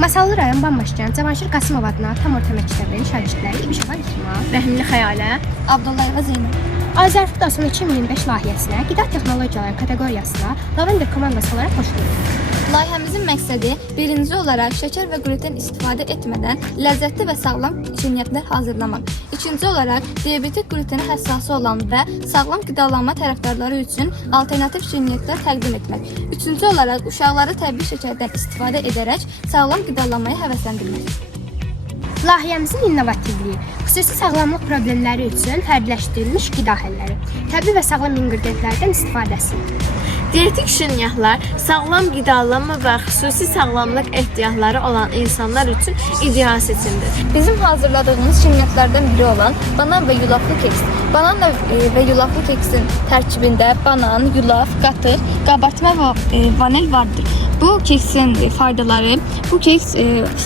Masallı rayon Bambaşcan Cavanşir Qasımov adına tam orta məktəbinin şagirdləri İbişova İsma, Rəhimli Xəyalə, Abdullayeva Zeynəb. Azərbaycan Dasın 2025 layihəsinə qida texnologiyaları kateqoriyasına Lavender komandası olaraq xoş gəldiniz. Layihəmizin məqsədi birinci olaraq şəkər və gluten istifadə etmədən ləzzətli və sağlam şirniyyatlar hazırlamaq. İkinci olaraq diabetik glutenə həssası olan və sağlam qidalanma tərəfdarları üçün alternativ şirniyyatlar təqdim etmək. Üçüncü olaraq uşaqları təbii şəkərdən istifadə edərək sağlam qidalanmaya həvəsləndirmək. Layihəmizin innovativliyi, xüsusi sağlamlıq problemləri üçün fərdləşdirilmiş qida həlləri, təbii və sağlam inqridiyentlərdən istifadəsi. dietik şirniyyatlar sağlam qidalanma və xüsusi sağlamlıq ehtiyatları olan insanlar üçün ideal seçimdir. Bizim hazırladığımız şirniyyatlardan biri olan banan və yulaflı keks. Banan və yulaflı keksin tərkibində banan, yulaf, qatıq, qabartma və vanil vardır. Bu keksin faydaları, bu keks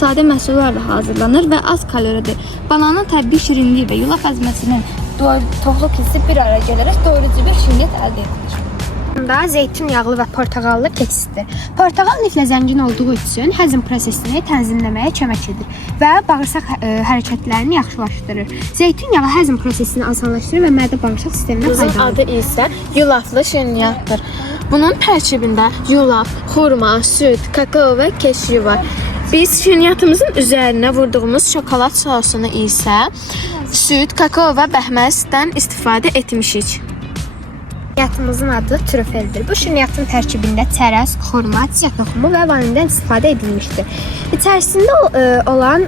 sadə məhsullarla hazırlanır və az kaloridir. Bananın təbii şirinliyi və yulaf əzməsinin toxluq hissi bir araya gələrək doyurucu bir şirniyyat əldə edilir. Da zeytun yağlı və portağallı keksdir. Portağal liflə zəngin olduğu üçün həzm prosesini tənzimləməyə kömək edir və bağırsaq hərəkətlərini yaxşılaşdırır. Zeytun yağı həzm prosesini asanlaşdırır və mədə-bağırsaq sisteminə Bizim faydalıdır. adı isə yulaflı şirniyyatdır. Bunun tərkibində yulaf, xurma, süd, kakao və keşiyu var. Biz şirniyyatımızın üzərinə vurduğumuz şokolad sosunu isə süd, kakao və bəhməsizdən istifadə etmişik. Şirniyyatımızın adı trüfeldir. Bu şirniyyatın tərkibində çərəz, xurma, çiya toxumu və vanildən istifadə edilmişdir. İçərisində olan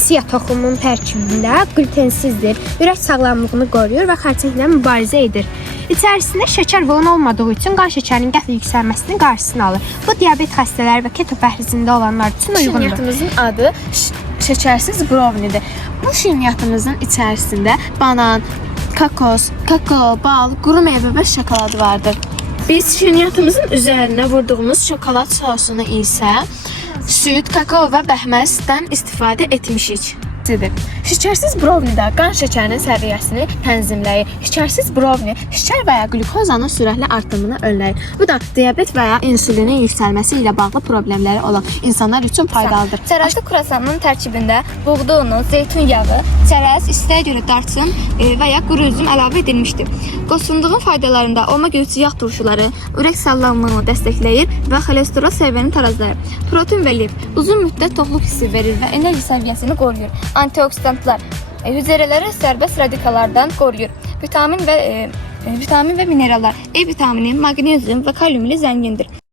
çiya toxumunun tərkibində glutensizdir, ürək sağlamlığını qoruyur və xərçənglə mübarizə edir. İçərisində şəkər və un olmadığı üçün qan şəkərinin qəfil yüksəlməsinin qarşısını alır. Bu diabet xəstələri və keto pəhrizində olanlar üçün uyğundur. Şirniyyatımızın adı şəkərsiz brownidir. Bu şirniyyatımızın içərisində banan, kakos, kakao, bal, quru meyvə və şokolad vardır. Biz şirniyyatımızın üzərinə vurduğumuz şokolad sosunu isə süd, kakao və bəhməsizdən istifadə etmişik. Şəkərsiz brownidə qan şəkərinin səviyyəsini tənzimləyir. Şəkərsiz browni şəkər və ya qlükozanın sürətli artımını önləyir. Bu da diabet və ya insülinin yüksəlməsi ilə bağlı problemləri olan insanlar üçün faydalıdır. Çərəzli kruasanın tərkibində buğda unu, zeytun yağı, çərəz, istəyə görə darçın və ya quru üzüm əlavə edilmişdir. Qosunduğun faydalarında omega-3 yağ turşuları ürək sağlamlığını dəstəkləyir və xolesterol səviyyəni tarazlayır. Protein və lif uzun müddət toxluq hissi verir və enerji səviyyəsini qoruyur. Antioksidantlar hüceyrələri sərbəst radikallardan qoruyur. Vitamin və minerallar, E vitamini, maqnezium və kalium ilə zəngindir.